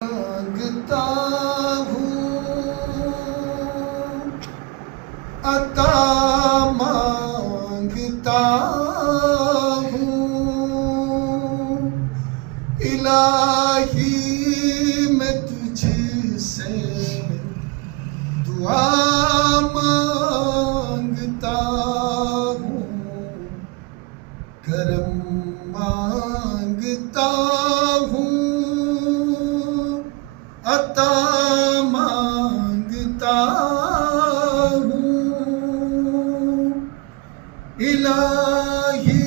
مانگتا ہوں عطا مانگتا ہوں الہی میں تجھ سے دعا مانگتا ہوں کرم مانگتا ہوں عطا مانگتا ہوں الہی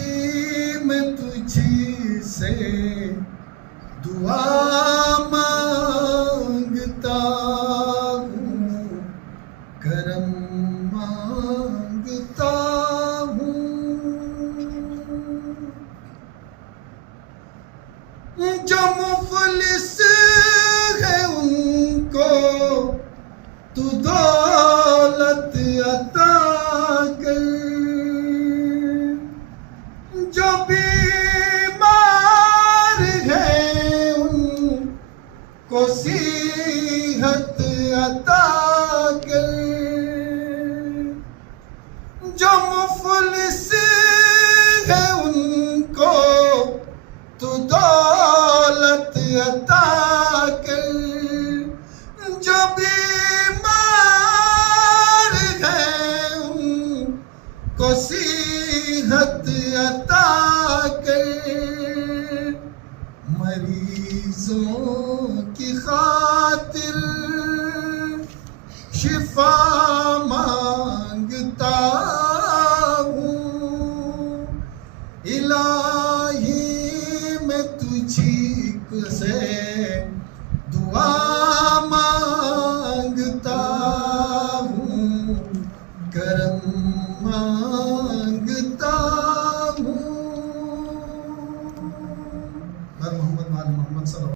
میں تجھ سے دعا مانگتا ہوں کرم مانگتا ہوں جو مفلس ہے ان کو تو دولت عطا کر، جو بیمار ہے ان کو صحت عطا کر، جو مفلس ہے ان کو تو دولت عطا کر، جو بیمار ہے ان کو صحت عطا کر، مریضوں کی خاطر شفا مانگتا ہوں الہی میں تجھ سے دعا مانگتا ہوں کرم مانگتا ہوں۔ محمد صلی اللہ